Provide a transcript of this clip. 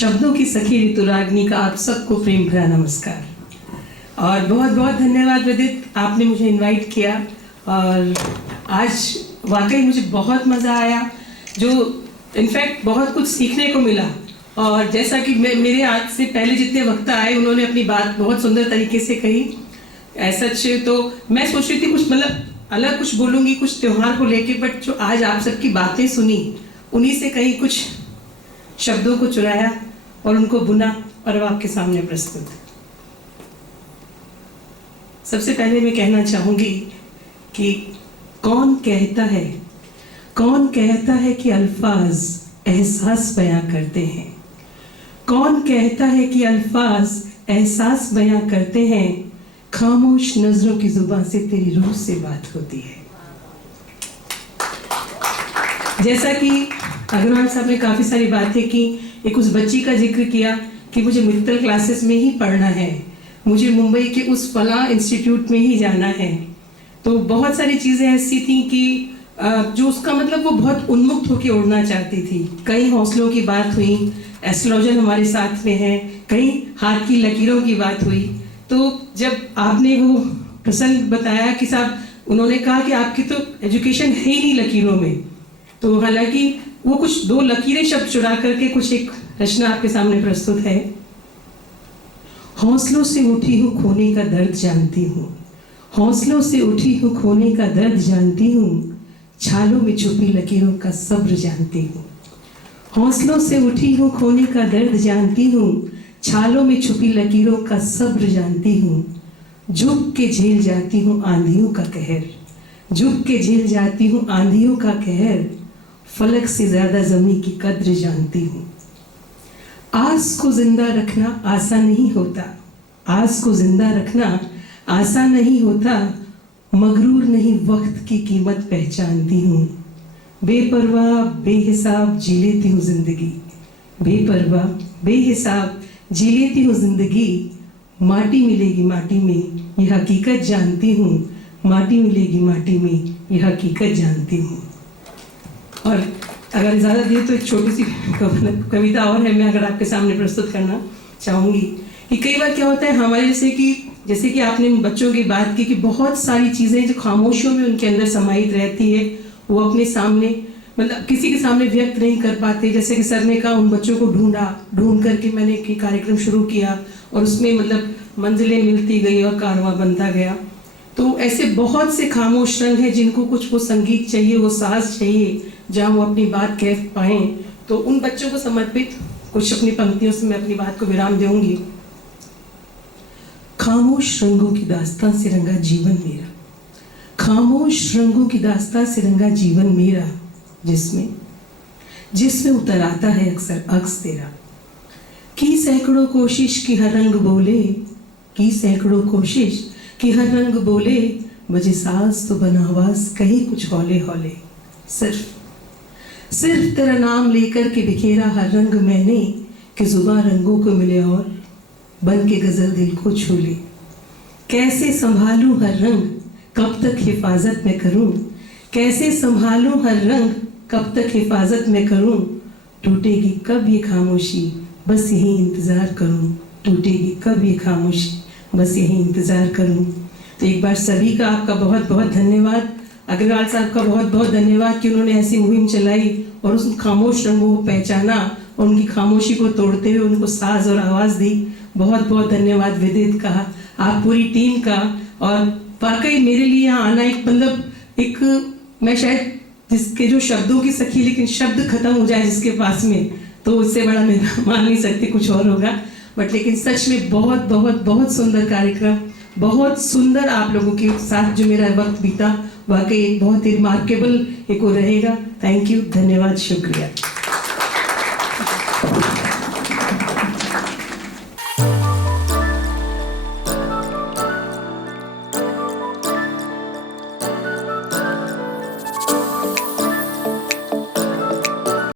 शब्दों की सखी ऋतुराग्नि का आप सबको प्रेम भरा नमस्कार और बहुत बहुत धन्यवाद विदित, आपने मुझे इनवाइट किया और आज वाकई मुझे बहुत मज़ा आया, जो इनफैक्ट बहुत कुछ सीखने को मिला। और जैसा कि मेरे आज से पहले जितने वक्ता आए उन्होंने अपनी बात बहुत सुंदर तरीके से कही। ऐसा तो मैं सोच रही थी कुछ अलग कुछ बोलूँगी कुछ त्यौहार को लेके, बट जो आज आप सबकी बातें सुनी उन्हीं से कहीं कुछ शब्दों को चुराया और उनको बुना और अब आपके सामने प्रस्तुत। सबसे पहले मैं कहना चाहूँगी कि कौन कहता है कि अल्फाज एहसास बयां करते हैं। कौन कहता है कि अल्फाज एहसास बयां करते हैं। खामोश नजरों की जुबान से तेरी रूह से बात होती है। जैसा कि अग्रवाल साहब ने काफ़ी सारी बातें की, एक उस बच्ची का जिक्र किया कि मुझे मित्तल क्लासेस में ही पढ़ना है, मुझे मुंबई के उस फला इंस्टीट्यूट में ही जाना है। तो बहुत सारी चीज़ें ऐसी थी कि जो उसका मतलब वो बहुत उन्मुक्त होकर उड़ना चाहती थी। कई हौसलों की बात हुई, एस्ट्रोलॉजर हमारे साथ में है, कई हाथ की लकीरों की बात हुई। तो जब आपने वो प्रसंग बताया कि साहब उन्होंने कहा कि आपकी तो एजुकेशन है ही नहीं लकीरों में, तो हालांकि वो कुछ दो लकीरें शब्द चुरा करके कुछ एक रचना आपके सामने प्रस्तुत है। हौसलों से उठी हूँ खोने का दर्द जानती हूँ, हौसलों से उठी हूँ खोने का दर्द जानती हूँ, छालों में छुपी लकीरों का सब्र जानती हूँ। हौसलों से उठी हूँ खोने का दर्द जानती हूँ, छालों में छुपी लकीरों का सब्र जानती हूँ। झुक के झेल जाती हूँ आंधियों का कहर, झुक के झेल जाती हूँ आंधियों का कहर, फलक से ज्यादा ज़मीं की कद्र जानती हूँ। आस को जिंदा रखना आसान नहीं होता, आस को जिंदा रखना आसान नहीं होता, मगरूर नहीं वक्त की कीमत पहचानती हूँ। बेपरवाह बेहिसाब जी लेती हूँ जिंदगी, बेपरवाह बेहिसाब जी लेती हूँ जिंदगी। माटी मिलेगी माटी में ये हकीकत जानती हूँ, माटी मिलेगी माटी में ये हकीकत जानती हूँ। और अगर इजाज़त दिए तो एक छोटी सी कविता और है, मैं अगर आपके सामने प्रस्तुत करना चाहूँगी कि कई बार क्या होता है हमारे जैसे कि आपने बच्चों की बात की कि बहुत सारी चीज़ें जो खामोशियों में उनके अंदर समाहित रहती है वो अपने सामने मतलब किसी के सामने व्यक्त नहीं कर पाते। जैसे कि सर ने कहा उन बच्चों को ढूंढ करके मैंने एक कार्यक्रम शुरू किया और उसमें मतलब मंजिलें मिलती गई और कारवां बनता गया। तो ऐसे बहुत से खामोश रंग हैं जिनको कुछ वो संगीत चाहिए, वो साज चाहिए जहाँ वो अपनी बात कह पाएँ। तो उन बच्चों को समर्पित कुछ अपनी पंक्तियों से मैं अपनी बात को विराम दूंगी। खामोश रंगों की दास्तां से रंगा जीवन मेरा, खामोश रंगों की दास्तां से रंगा जीवन मेरा, जिसमें उतर आता है अक्सर अक्स तेरा। की सैकड़ों कोशिश की हर रंग बोले, की सैकड़ों कोशिश कि हर रंग बोले, बजे साज तो बना आवाज कही कुछ हौले हौले। सिर्फ तेरा नाम लेकर के बिखेरा हर रंग मैंने, कि जुबां रंगों को मिले और बन के गजल दिल को छू ले। कैसे संभालूं हर रंग कब तक हिफाजत में करूं, कैसे संभालूं हर रंग कब तक हिफाजत में करूं। टूटेगी कब ये खामोशी बस यही इंतज़ार करूं, टूटेगी कब ये खामोशी बस यही इंतज़ार करूं। तो एक बार सभी का आपका बहुत बहुत धन्यवाद। अग्रवाल साहब का बहुत बहुत धन्यवाद कि उन्होंने ऐसी मुहिम चलाई और उस खामोश रंगों को पहचाना और उनकी खामोशी को तोड़ते हुए उनको साज और आवाज़ दी। बहुत बहुत धन्यवाद विदित का, आप पूरी टीम का। और वाकई मेरे लिए यहाँ आना एक मतलब मैं शायद जिसके जो शब्दों की सखी लेकिन शब्द खत्म हो जाए जिसके पास में, तो उससे बड़ा मैं मान नहीं सकती कुछ और होगा। बट लेकिन सच में बहुत बहुत बहुत सुंदर कार्यक्रम, बहुत सुंदर आप लोगों के साथ जो मेरा वक्त बीता, वाकई एक बहुत ही रिमार्केबल एक वो रहेगा। थैंक यू, धन्यवाद, शुक्रिया।